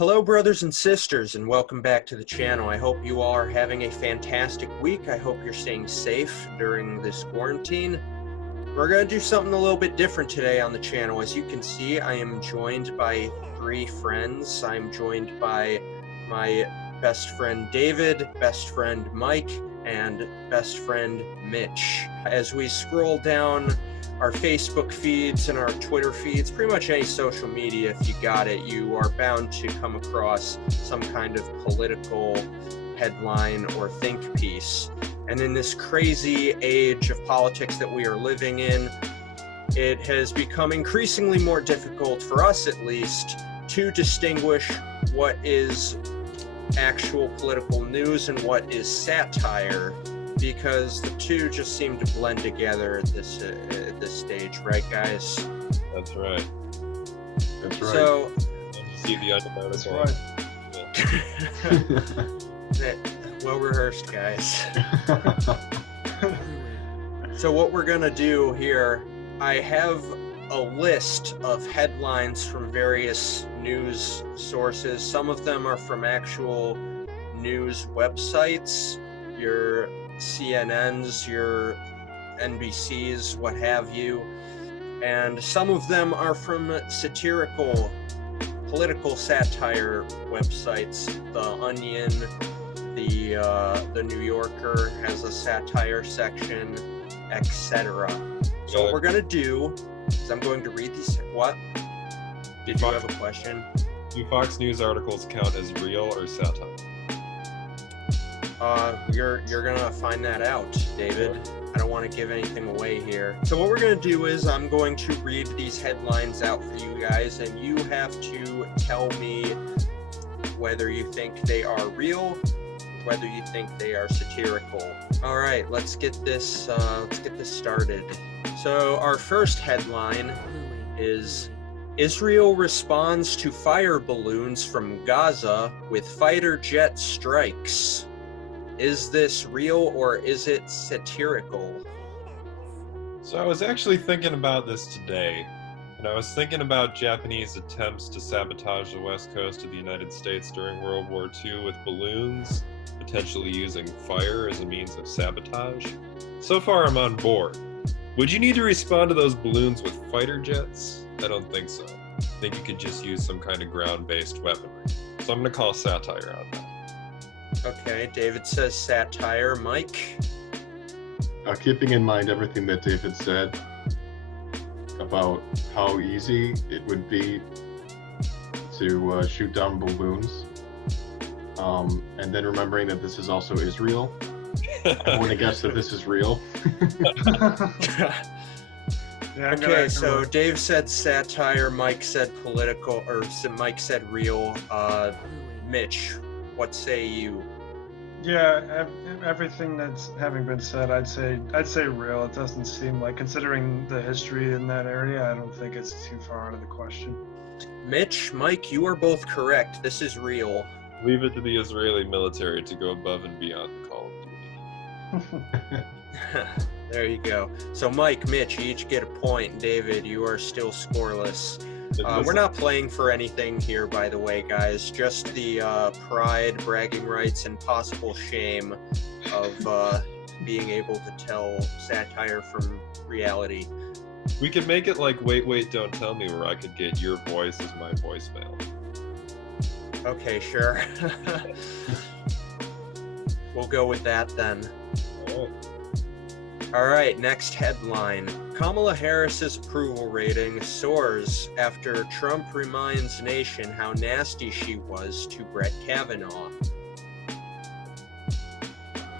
Hello, brothers and sisters, and welcome back to the channel. I hope you all are having a fantastic week. I hope you're staying safe during this quarantine. We're going to do something a little bit different today on the channel. As you can see, I am joined by three friends. I'm joined by my best friend David, best friend Mike, and best friend Mitch. As we scroll down our Facebook feeds and our Twitter feeds, pretty much any social media, if you got it, you are bound to come across some kind of political headline or think piece. And in this crazy age of politics that we are living in, it has become increasingly more difficult, for us at least, to distinguish what is actual political news and what is satire, because the two just seem to blend together at this stage, right, guys? That's right. That's right. So, See the unnoticed one. Right. well rehearsed, guys. So what we're gonna do here, I have a list of headlines from various news sources. Some of them are from actual news websites, your CNNs, your NBCs, what have you. And some of them are from satirical, political satire websites. The Onion, the New Yorker has a satire section, etc. So what we're gonna do is I'm going to read these. What? Did you have a question? Do Fox News articles count as real or satire? You're gonna find that out, David. I don't want to give anything away here. So what we're gonna do is I'm going to read these headlines out for you guys, and you have to tell me whether you think they are real, whether you think they are satirical. All right, let's get this started. So our first headline is: Israel responds to fire balloons from Gaza with fighter jet strikes. Is this real or is it satirical? So I was actually thinking about this today, and I was thinking about Japanese attempts to sabotage the west coast of the United States during World War II with balloons, potentially using fire as a means of sabotage. So far, I'm on board. Would you need to respond to those balloons with fighter jets? I don't think so. I think you could just use some kind of ground-based weaponry. So I'm going to call satire on that. Okay, David says satire. Mike? Keeping in mind everything that David said about how easy it would be to shoot down balloons, and then remembering that this is also Israel, I want to guess that this is real. Okay, so Dave said satire, Mike said political, or Mike said real. Mitch, what say you? Yeah, everything that's having been said, I'd say real. It doesn't seem like, considering the history in that area, I don't think it's too far out of the question. Mitch, Mike, you are both correct. This is real. Leave it to the Israeli military to go above and beyond the call of duty. There you go. So Mike, Mitch, you each get a point. David, you are still scoreless. We're not playing for anything here, by the way, guys. Just the pride, bragging rights, and possible shame of being able to tell satire from reality. We could make it like Wait, Wait, Don't Tell Me, where I could get your voice as my voicemail. Okay, sure. We'll go with that then. All right. All right, next headline. Kamala Harris's approval rating soars after Trump reminds nation how nasty she was to Brett Kavanaugh.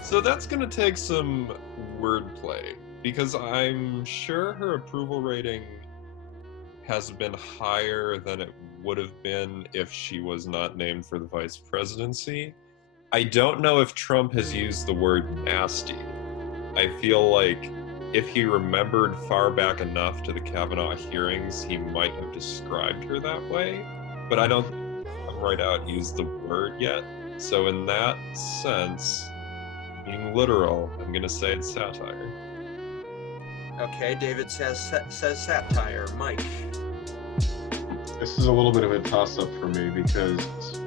So that's going to take some wordplay, because I'm sure her approval rating has been higher than it would have been if she was not named for the vice presidency. I don't know if Trump has used the word nasty. I feel like if he remembered far back enough to the Kavanaugh hearings, he might have described her that way, but I don't think I've right out used the word yet. So in that sense, being literal, I'm going to say it's satire. Okay, David says satire. Mike? This is a little bit of a toss-up for me because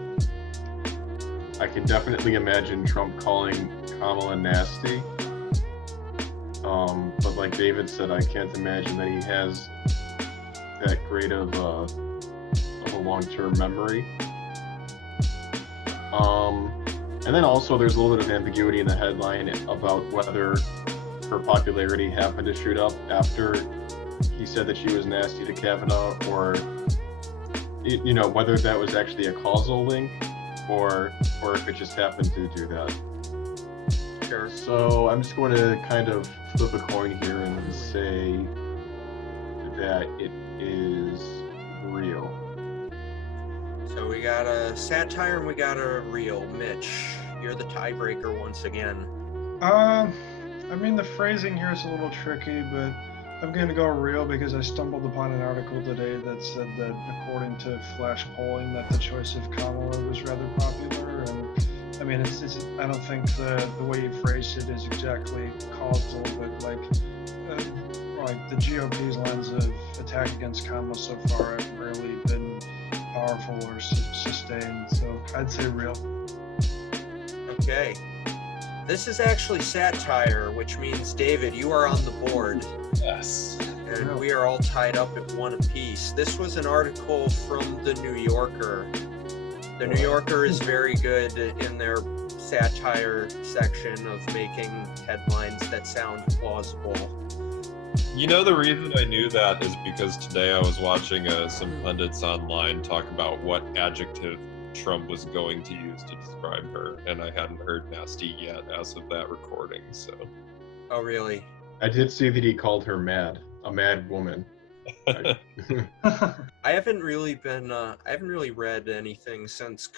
I can definitely imagine Trump calling Kamala nasty. But like David said, I can't imagine that he has that great of a long-term memory. And then also there's a little bit of ambiguity in the headline about whether her popularity happened to shoot up after he said that she was nasty to Kavanaugh, or whether that was actually a causal link, or if it just happened to do that. Sure. So I'm just going to kind of flip a coin here and say that it is real. So we got a satire and we got a real. Mitch, you're the tiebreaker once again. I mean, the phrasing here is a little tricky, but I'm going to go real because I stumbled upon an article today that said that according to flash polling that the choice of Kamala was rather popular. And I mean, it's I don't think the way you phrased it is exactly causal, but like the GOP's lens of attack against Kamala so far have rarely been powerful or sustained. So I'd say real. Okay. This is actually satire, which means, David, you are on the board. Yes. And we are all tied up at one apiece. This was an article from The New Yorker. The New Yorker is very good in their satire section of making headlines that sound plausible. You know, the reason I knew that is because today I was watching some pundits online talk about what adjective Trump was going to use to describe her, and I hadn't heard nasty yet as of that recording. So. Oh, really? I did see that he called her mad, a mad woman. I haven't really read anything since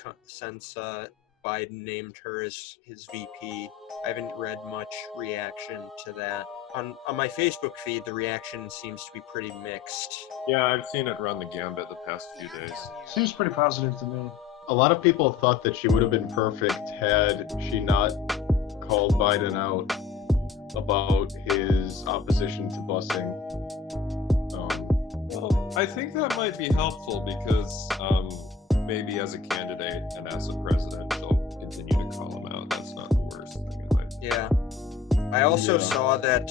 Biden named her as his VP. I haven't read much reaction to that. On my Facebook feed, the reaction seems to be pretty mixed. Yeah, I've seen it run the gambit the past few days. Seems pretty positive to me. A lot of people thought that she would have been perfect had she not called Biden out about his opposition to busing. Well, I think that might be helpful because maybe as a candidate and as a president, she'll continue to call him out. That's not the worst thing in life. Yeah. I also saw that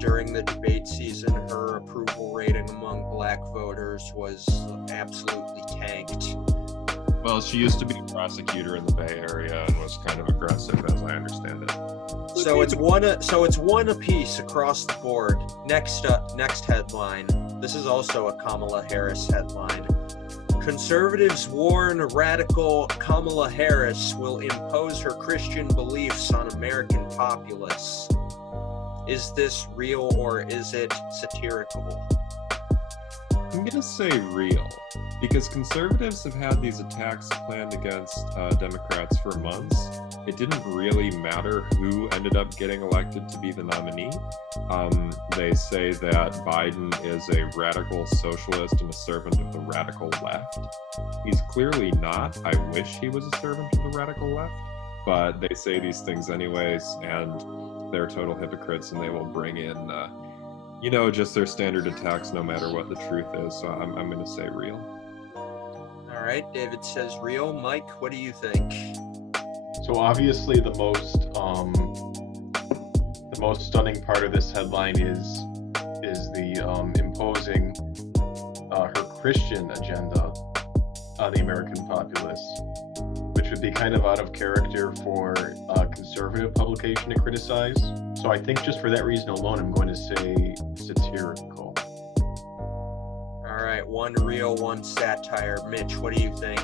during the debate season, her approval rating among black voters was absolutely tanked. Well, she used to be a prosecutor in the Bay Area and was kind of aggressive, as I understand it. So it's one apiece across the board. Next headline. This is also a Kamala Harris headline. Conservatives warn radical Kamala Harris will impose her Christian beliefs on American populace. Is this real or is it satirical? I'm gonna say real, because conservatives have had these attacks planned against Democrats for months. It didn't really matter who ended up getting elected to be the nominee. They say that Biden is a radical socialist and a servant of the radical left. He's clearly not. I wish he was a servant of the radical left, but they say these things anyways, and they're total hypocrites, and they will bring in just their standard attacks no matter what the truth is. So I'm going to say real. All right, David says real. Mike, what do you think? So obviously the most stunning part of this headline is the imposing her Christian agenda on the American populace, which would be kind of out of character for a conservative publication to criticize. So I think just for that reason alone, I'm going to say satirical. All right, one real, one satire. Mitch, what do you think?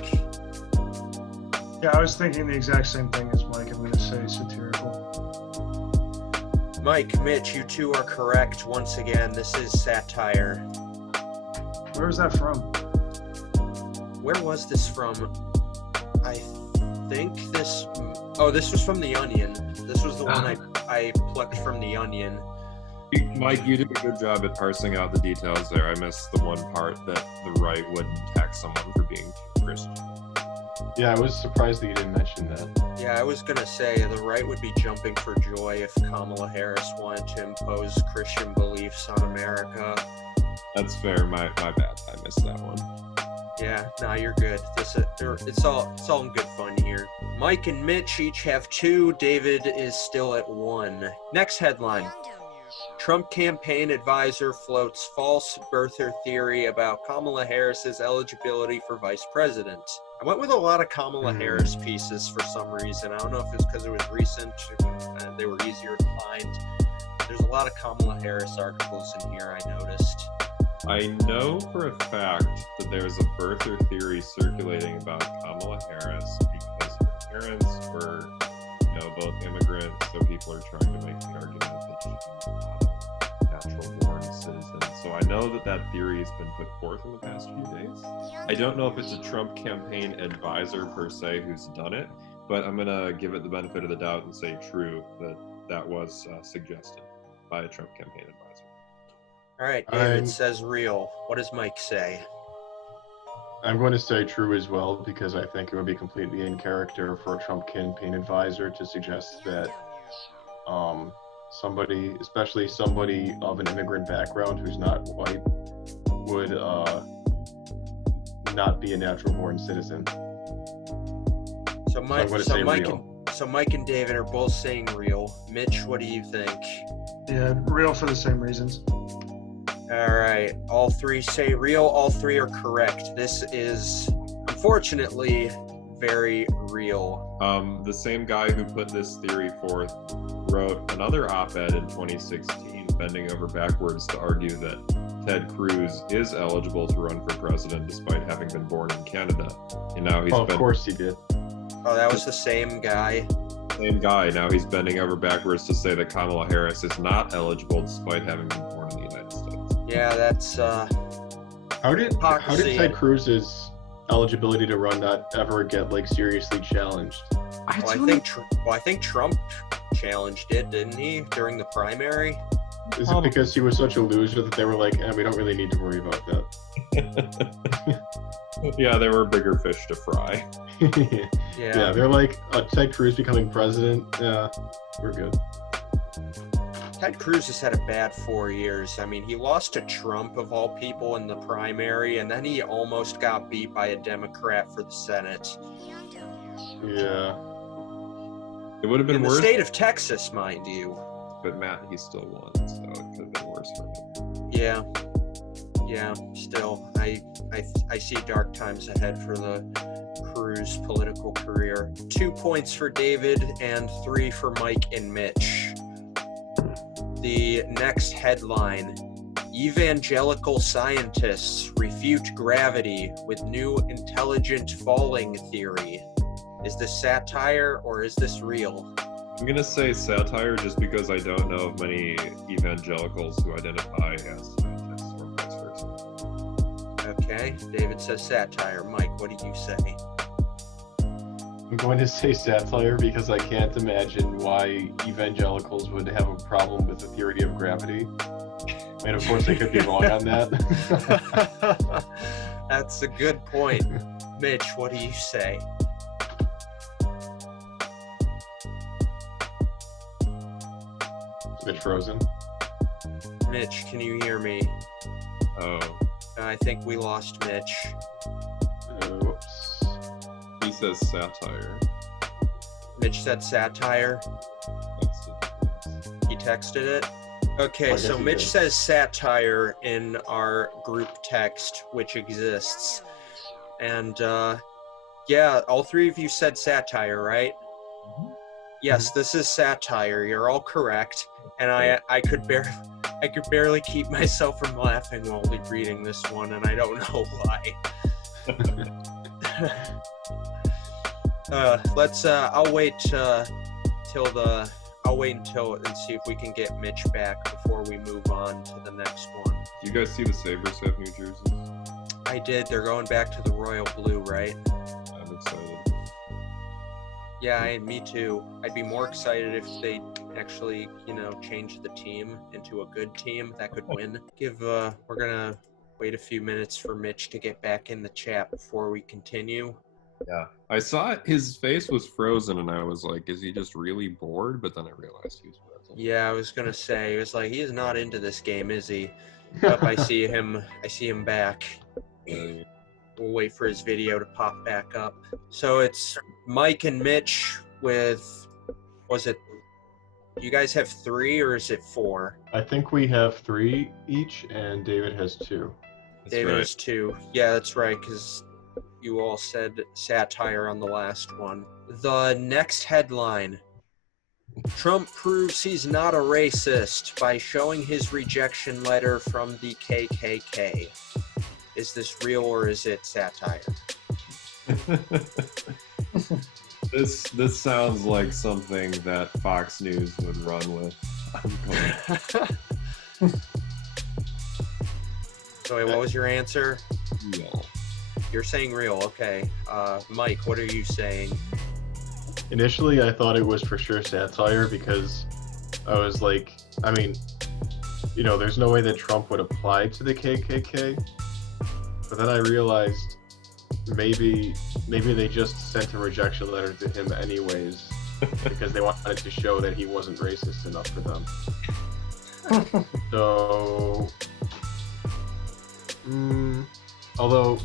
Yeah, I was thinking the exact same thing as Mike. I'm going to say satirical. Mike, Mitch, you two are correct. Once again, this is satire. Where is that from? Where was this from? I think this... Oh, this was from The Onion. This was the one I plucked from The Onion. Mike, you did a good job at parsing out the details there. I missed the one part that the right wouldn't attack someone for being Christian. Yeah, I was surprised that you didn't mention that. Yeah, I was going to say the right would be jumping for joy if Kamala Harris wanted to impose Christian beliefs on America. That's fair. My bad. I missed that one. Yeah, nah, you're good. It's all in good fun here. Mike and Mitch each have 2. David is still at 1. Next headline. Trump campaign advisor floats false birther theory about Kamala Harris's eligibility for vice president. I went with a lot of Kamala Harris pieces for some reason. I don't know if it's because it was recent, they were easier to find. There's a lot of Kamala Harris articles in here, I noticed. I know for a fact that there's a birther theory circulating about Kamala Harris because her parents were, both immigrants, so people are trying to make the argument that she's a natural-born citizen. So I know that theory has been put forth in the past few days. I don't know if it's a Trump campaign advisor per se who's done it, but I'm gonna give it the benefit of the doubt and say true that was suggested by a Trump campaign advisor. All right, David says real. What does Mike say? I'm going to say true as well, because I think it would be completely in character for a Trump campaign advisor to suggest that somebody, especially somebody of an immigrant background who's not white, would not be a natural-born citizen. So Mike and David are both saying real. Mitch, what do you think? Yeah, real for the same reasons. All right, all 3 say real. All 3 are correct. This is, unfortunately, very real. The same guy who put this theory forth wrote another op-ed in 2016, bending over backwards to argue that Ted Cruz is eligible to run for president despite having been born in Canada. And now he's of course he did. Oh, that was the same guy? Same guy. Now he's bending over backwards to say that Kamala Harris is not eligible despite having been born in the United States. Yeah, that's How did Ted Cruz's eligibility to run not ever get I challenged? I think Trump challenged it, didn't he, during the primary? Is it because he was such a loser that they were like, we don't really need to worry about that? Yeah, there were bigger fish to fry. Yeah, they're like, Ted Cruz becoming president. Yeah, we're good. Ted Cruz has had a bad 4 years. I mean, he lost to Trump, of all people, in the primary, and then he almost got beat by a Democrat for the Senate. Yeah. It would have been in worse. the state of Texas, mind you. But Matt, he still won, so it could have been worse for him. Yeah, still, I see dark times ahead for the Cruz political career. 2 points for David and 3 for Mike and Mitch. The next headline, evangelical scientists refute gravity with new intelligent falling theory. Is this satire or is this real? I'm going to say satire just because I don't know of many evangelicals who identify as scientists or vice versa. Okay, David says satire. Mike, what do you say? I'm going to say satire because I can't imagine why evangelicals would have a problem with the theory of gravity. I mean, of course, they could be wrong on that. That's a good point. Mitch, what do you say? Mitch frozen. Mitch, can you hear me? Oh. I think we lost Mitch. Whoops. He says satire. Mitch said satire. He texted it. Okay, so Mitch says satire in our group text, which exists. And yeah, all 3 of you said satire, right? Mm-hmm. Yes, this is satire. You're all correct. And I could barely keep myself from laughing while reading this one, and I don't know why. I'll wait until and see if we can get Mitch back before we move on to the next one. You guys see the Sabres have new jerseys? I did. They're going back to the royal blue, right? I'm excited. Yeah, me too. I'd be more excited if they actually, change the team into a good team that could win. We're gonna wait a few minutes for Mitch to get back in the chat before we continue. Yeah. I saw his face was frozen and I was like, is he just really bored? But then I realized he was frozen. Yeah, I was gonna say, it was like, he is not into this game, is he? But I see him back. We'll wait for his video to pop back up. So it's Mike and Mitch with, was it, you guys have 3 or is it 4? I think we have 3 each, and David has 2. That's David right. has 2. Yeah, that's right, because you all said satire on the last one. The next headline: Trump proves he's not a racist by showing his rejection letter from the KKK. Is this real or is it satire? This sounds like something that Fox News would run with. I'm going So wait, what was your answer? real. You're saying real, okay. Mike, what are you saying? Initially, I thought it was for sure satire because I was like, I mean, you know, there's no way that Trump would apply to the KKK. But then I realized maybe they just sent a rejection letter to him anyways because they wanted to show that he wasn't racist enough for them. So, although,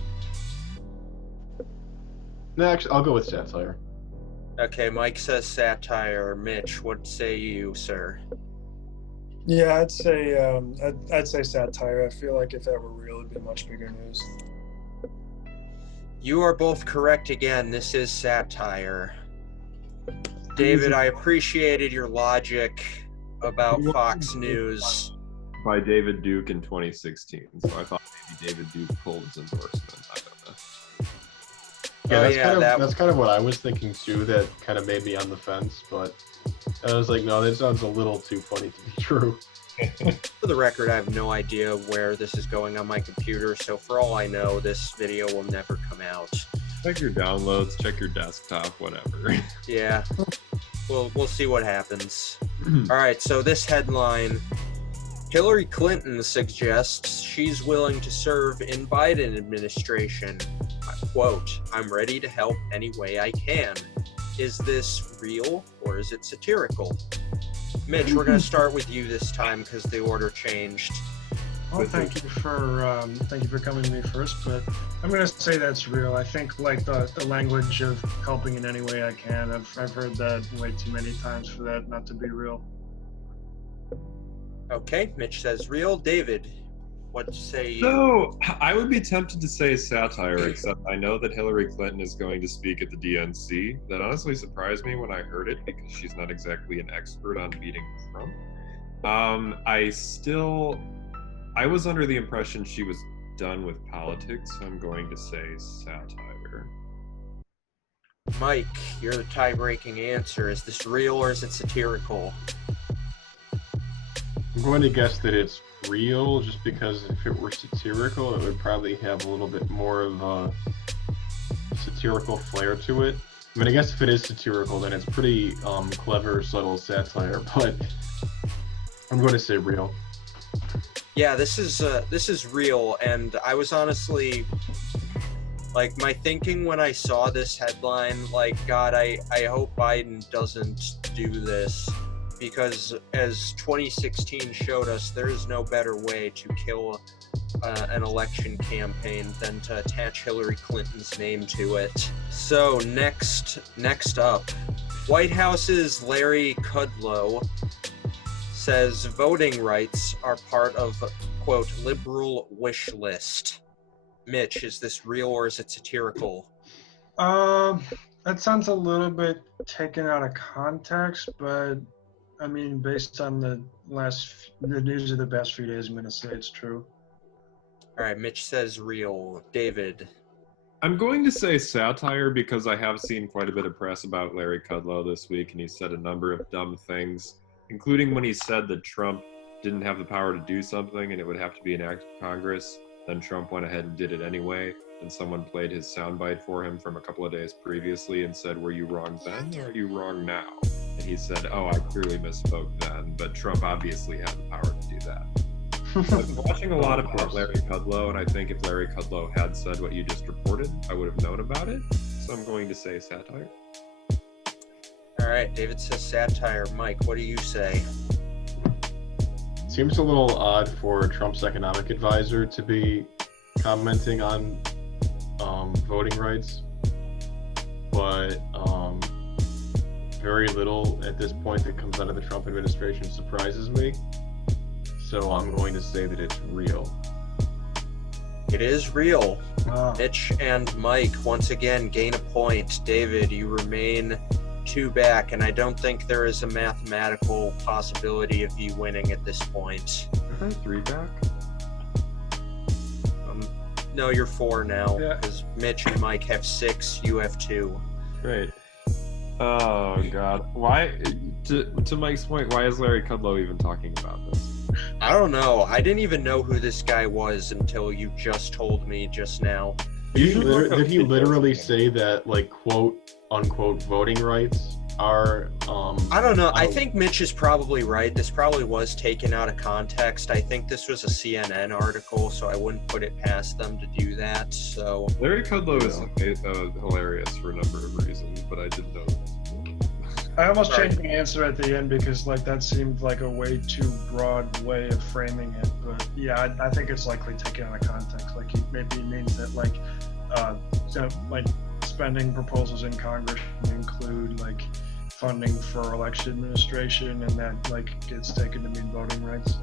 no, actually, I'll go with satire. Okay, Mike says satire. Mitch, what say you, sir? Yeah, I'd say satire. I feel like if that were real, it'd be much bigger news. You are both correct again. This is satire. David, I appreciated your logic about Fox News. By David Duke in 2016, so I thought maybe David Duke pulled his endorsement. I don't know. Yeah, Oh, that's, yeah, kind of, that- that's kind of what I was thinking too. That kind of made me on the fence, but I was like, no, that sounds a little too funny to be true. For the record, I have no idea where this is going on my computer, so for all I know, this video will never come out. Check your downloads, check your desktop, whatever. Yeah, we'll see what happens. All right, so this headline: Hillary Clinton suggests she's willing to serve in Biden administration. Quote, "I'm ready to help any way I can." Is this real or is it satirical? Mitch, we're going to start with you this time because the order changed. Well, thank you for coming to me first, but I'm gonna say that's real. I think like the language of helping in any way I can. I've heard that way too many times for that not to be real. Okay, Mitch says real. David, what say you? So, I would be tempted to say satire, except I know that Hillary Clinton is going to speak at the DNC. That honestly surprised me when I heard it because she's not exactly an expert on beating Trump. I was under the impression she was done with politics, so I'm going to say satire. Mike, you're the tie-breaking answer. Is this real or is it satirical? I'm going to guess that it's real, just because if it were satirical, it would probably have a little bit more of a satirical flair to it. I mean, I guess if it is satirical, then it's pretty clever, subtle satire. But I'm going to say real. Yeah, this is real, and I was honestly, like, my thinking when I saw this headline, like, God, I hope Biden doesn't do this, because as 2016 showed us, there is no better way to kill an election campaign than to attach Hillary Clinton's name to it. So next up, White House's Larry Kudlow says voting rights are part of, quote, liberal wish list. Mitch, is this real or is it satirical? That sounds a little bit taken out of context, but I mean, based on the news of the past few days, I'm going to say it's true. All right, Mitch says real. David? I'm going to say satire because I have seen quite a bit of press about Larry Kudlow this week, and he said a number of dumb things, including when he said that Trump didn't have the power to do something and it would have to be an act of Congress. Then Trump went ahead and did it anyway, and someone played his soundbite for him from a couple of days previously and said, "Were you wrong then, or are you wrong now?" And he said, "Oh, I clearly misspoke then, but Trump obviously had the power to do that." So I've been watching a lot about Larry Kudlow, and I think if Larry Kudlow had said what you just reported, I would have known about it. So I'm going to say satire. All right, David says satire. Mike, what do you say? Seems a little odd for Trump's economic advisor to be commenting on voting rights, but very little at this point that comes out of the Trump administration surprises me. So I'm going to say that it's real. It is real. Wow. Mitch and Mike once again gain a point. David, you remain 2 back, and I don't think there is a mathematical possibility of you winning at this point. Am I 3 back? No, you're 4 now, Yeah. because Mitch and Mike have 6, you have 2. Great. Oh god. Why? To Mike's point, why is Larry Kudlow even talking about this? I don't know. I didn't even know who this guy was until you just told me just now. Did he literally say that, like, quote unquote voting rights are I don't know. I think Mitch is probably right. This probably was taken out of context. I think this was a CNN article, so I wouldn't put it past them to do that. So Larry Kudlow is hilarious for a number of reasons, but I didn't know. I almost Right. changed my answer at the end because like that seemed like a way too broad way of framing it. But yeah, I think it's likely taken out of context. Like maybe it means that like spending proposals in Congress include like funding for election administration, and that like gets taken to mean voting rights.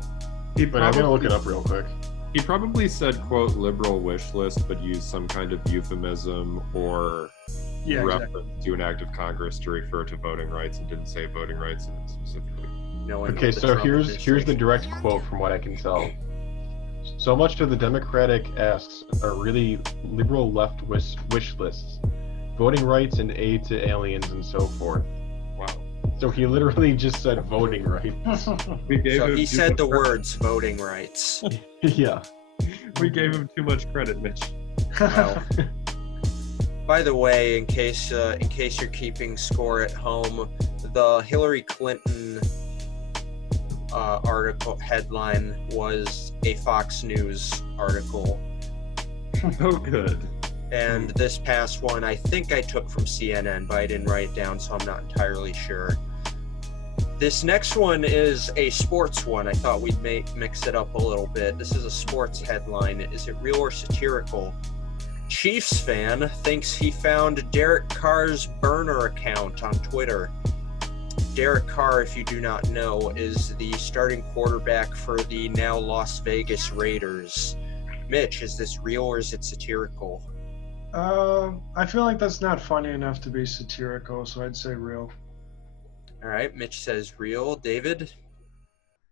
But I'm gonna look it up real quick. He probably said, quote, liberal wish list, but used some kind of euphemism or Yeah, reference exactly. to an act of Congress to refer to voting rights and didn't say voting rights in it specifically. knowing Okay, what the so Trump here's the administration- direct quote from what I can tell. So much of the Democratic asks are really liberal left wish lists, voting rights and aid to aliens and so forth. Wow. So he literally just said voting rights. We gave So him he too said much the credit. words voting rights. Yeah. We gave him too much credit, Mitch. Wow. By the way, in case you're keeping score at home, the Hillary Clinton article headline was a Fox News article, Oh, good. and this past one I think I took from CNN, but I didn't write it down, so I'm not entirely sure. This next one is a sports one. I thought we'd mix it up a little bit. This is a sports headline. Is it real or satirical? Chiefs fan thinks he found Derek Carr's burner account on Twitter. Derek Carr, if you do not know, is the starting quarterback for the now Las Vegas Raiders. Mitch, is this real or is it satirical? I feel like that's not funny enough to be satirical, so I'd say real. All right, Mitch says real. David?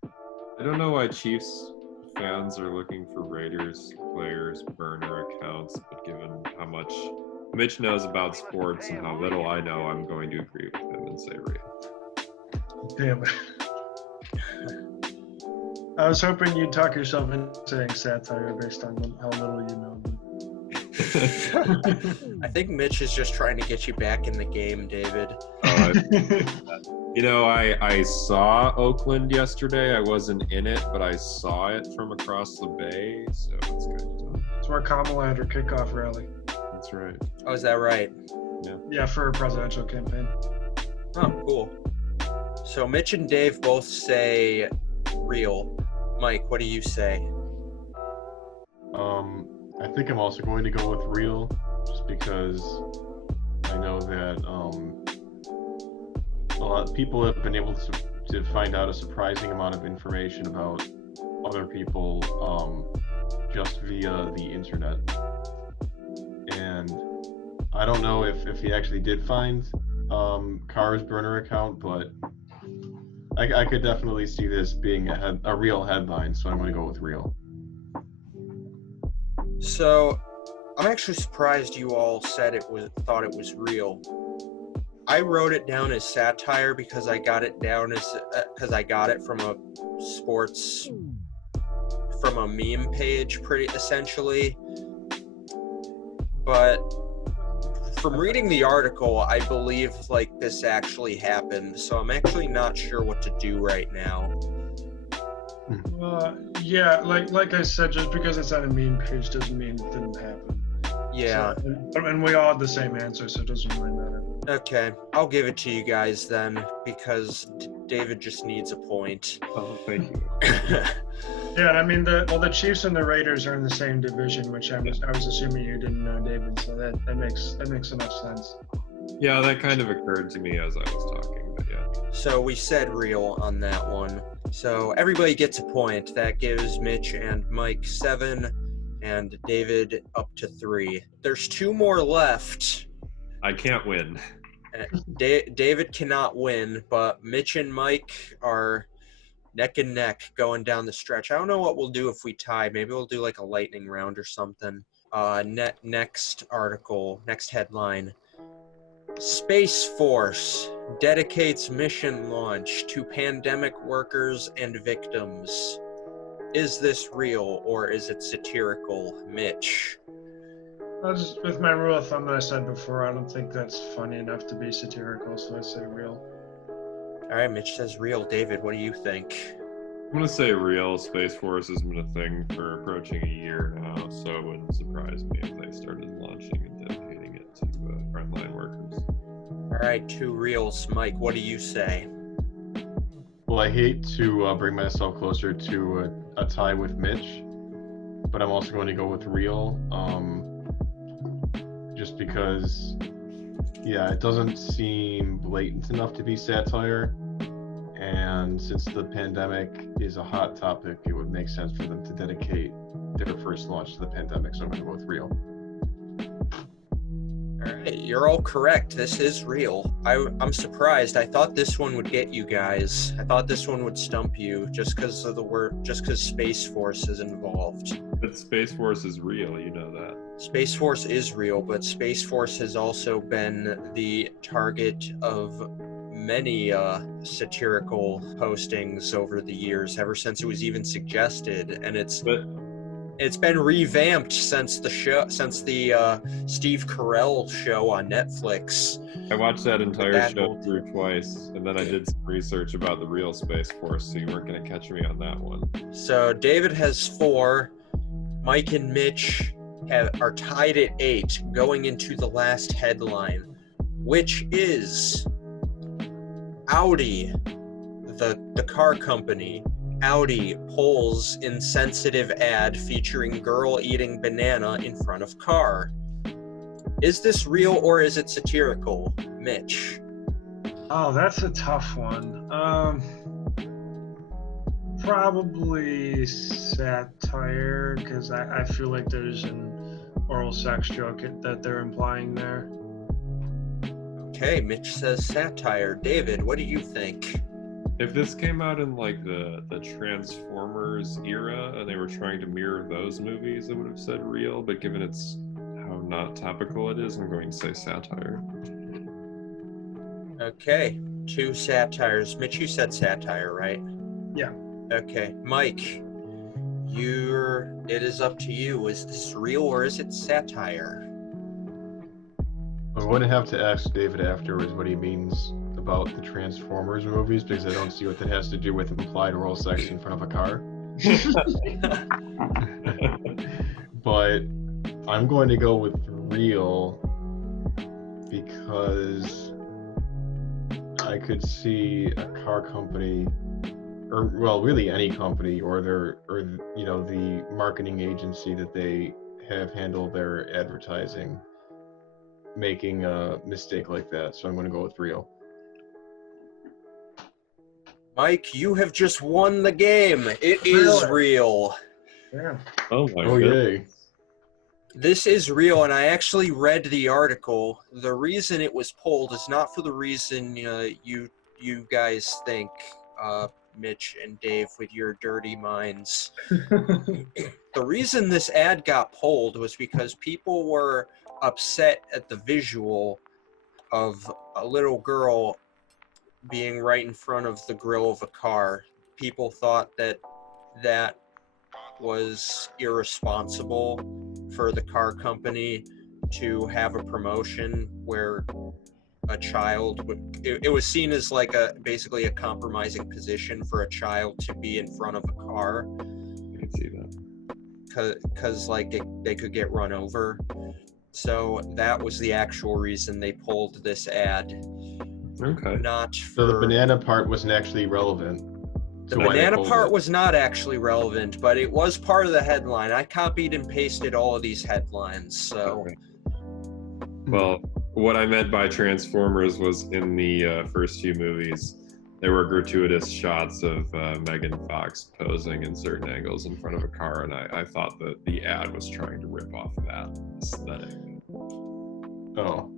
I don't know why Chiefs fans are looking for Raiders players' burner accounts, but given how much Mitch knows about sports and how little I know, I'm going to agree with him and say real. Damn it. I was hoping you'd talk yourself into saying satire based on how little you know. I think Mitch is just trying to get you back in the game, David. You know, I saw Oakland yesterday. I wasn't in it, but I saw it from across the bay, so it's good. It's where Kamala had her kickoff rally. That's right. Oh, is that right? Yeah, for her presidential campaign. Oh, cool. So Mitch and Dave both say real. Mike, what do you say? I think I'm also going to go with real, just because I know that a lot of people have been able to find out a surprising amount of information about other people just via the internet. And I don't know if he actually did find Carr's burner account, but I could definitely see this being a real headline, so I'm going to go with real. So I'm actually surprised you all thought it was real. I wrote it down as satire because I got it down as because I got it from a meme page, pretty essentially. But from reading the article, I believe like this actually happened. So I'm actually not sure what to do right now. Yeah, like I said, just because it's on a meme page doesn't mean it didn't happen. Yeah. So, and we all had the same answer, so it doesn't really matter. Okay, I'll give it to you guys then, because David just needs a point. Oh, thank you. Yeah, I mean the Chiefs and the Raiders are in the same division, which I was assuming you didn't know, David. So that makes enough sense. Yeah, that kind of occurred to me as I was talking, but yeah. So we said real on that one. So everybody gets a point. That gives Mitch and Mike 7 and David up to 3. There's 2 more left. I can't win. David cannot win, but Mitch and Mike are neck and neck going down the stretch. I don't know what we'll do if we tie. Maybe we'll do like a lightning round or something. Next article, next headline. Space Force dedicates mission launch to pandemic workers and victims. Is this real or is it satirical, Mitch? With my rule of thumb that I said before, I don't think that's funny enough to be satirical, so I say real. All right, Mitch says real. David, what do you think? I'm going to say real. Space Force has been a thing for approaching a year now, so it wouldn't surprise me if they started launching and dedicating it to frontline workers. All right, 2 reals. Mike, what do you say? Well, I hate to bring myself closer to a tie with Mitch, but I'm also going to go with real, just because, yeah, it doesn't seem blatant enough to be satire, and since the pandemic is a hot topic, it would make sense for them to dedicate their first launch to the pandemic, so I'm going to go with real. All right, you're all correct. This is real. I'm surprised. I thought this one would get you guys. I thought this one would stump you just because of the word, just because Space Force is involved. But Space Force is real, you know that. Space Force is real, but Space Force has also been the target of many satirical postings over the years, ever since it was even suggested, and it's been revamped since the Steve Carell show on Netflix. I watched that entire show through twice, and then I did some research about the real Space Force, so you weren't going to catch me on that one. So David has 4, Mike and Mitch are tied at 8, going into the last headline, which is Audi, the car company. Audi pulls insensitive ad featuring girl eating banana in front of car. Is this real or is it satirical, Mitch? Oh, that's a tough one. Probably satire, because I feel like there's an oral sex joke that they're implying there. Okay, Mitch says satire. David, what do you think? If this came out in like the Transformers era and they were trying to mirror those movies, I would have said real, but given it's how not topical it is, I'm going to say satire. Okay, 2 satires. Mitch, you said satire, right? Yeah. Okay, Mike, it is up to you. Is this real or is it satire? I'm going to have to ask David afterwards what he means about the Transformers movies, because I don't see what that has to do with implied oral sex in front of a car. But I'm going to go with real because I could see a car company, or well, really any company, or the marketing agency that they have handled their advertising, making a mistake like that. So I'm going to go with real. Mike, you have just won the game. It is real. Yeah. Oh my Oh, yay. This is real, and I actually read the article. The reason it was pulled is not for the reason you guys think, Mitch and Dave, with your dirty minds. The reason this ad got pulled was because people were upset at the visual of a little girl being right in front of the grill of a car. People thought that was irresponsible for the car company to have a promotion where a child would, it was seen as like basically a compromising position for a child to be in front of a car. I can see that. Because like they could get run over. So that was the actual reason they pulled this ad. Okay. Not for... So the banana part wasn't actually relevant The So why they banana pulled part it. was not actually relevant, but it was part of the headline. I copied and pasted all of these headlines, so Okay. Well, what I meant by Transformers was in the first few movies, there were gratuitous shots of Megan Fox posing in certain angles in front of a car, and I thought that the ad was trying to rip off that aesthetic. Oh.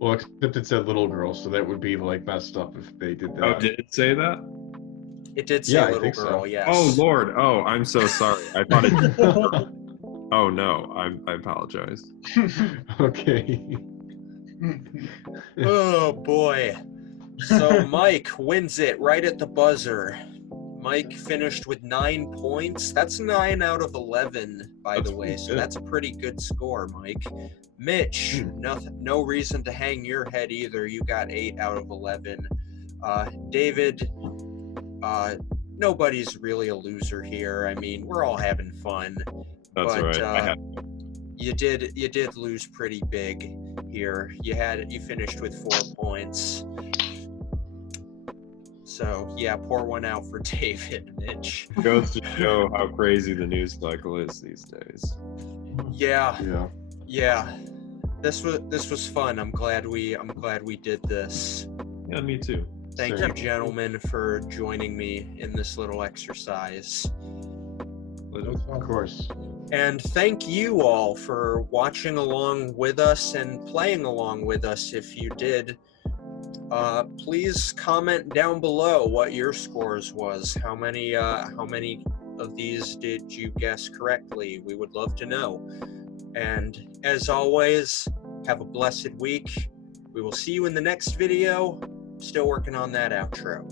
Well, except it said little girl, so that would be like messed up if they did that. Oh, did it say that? it did say Yeah, I little think girl, so. yes. Oh Lord! Oh, I'm so sorry. I thought it. Oh no! I apologize. Okay. Oh boy. So Mike wins it right at the buzzer. Mike finished with 9 points. That's 9 out of 11, by That's the way. pretty So good. that's a pretty good score, Mike. Mitch, no reason to hang your head either. You got 8 out of 11. David, nobody's really a loser here. I mean, we're all having fun. That's but, right. I had You did lose pretty big here. You finished with 4 points. So yeah, pour one out for David, Mitch. goes to show how crazy the news cycle is these days. Yeah. Yeah. This was fun. I'm glad we did this. Yeah, me too. Thank Sure. you, gentlemen, for joining me in this little exercise. Of course. And thank you all for watching along with us and playing along with us if you did. Please comment down below what your scores was. How many of these did you guess correctly? We would love to know. And as always, have a blessed week. We will see you in the next video. Still working on that outro.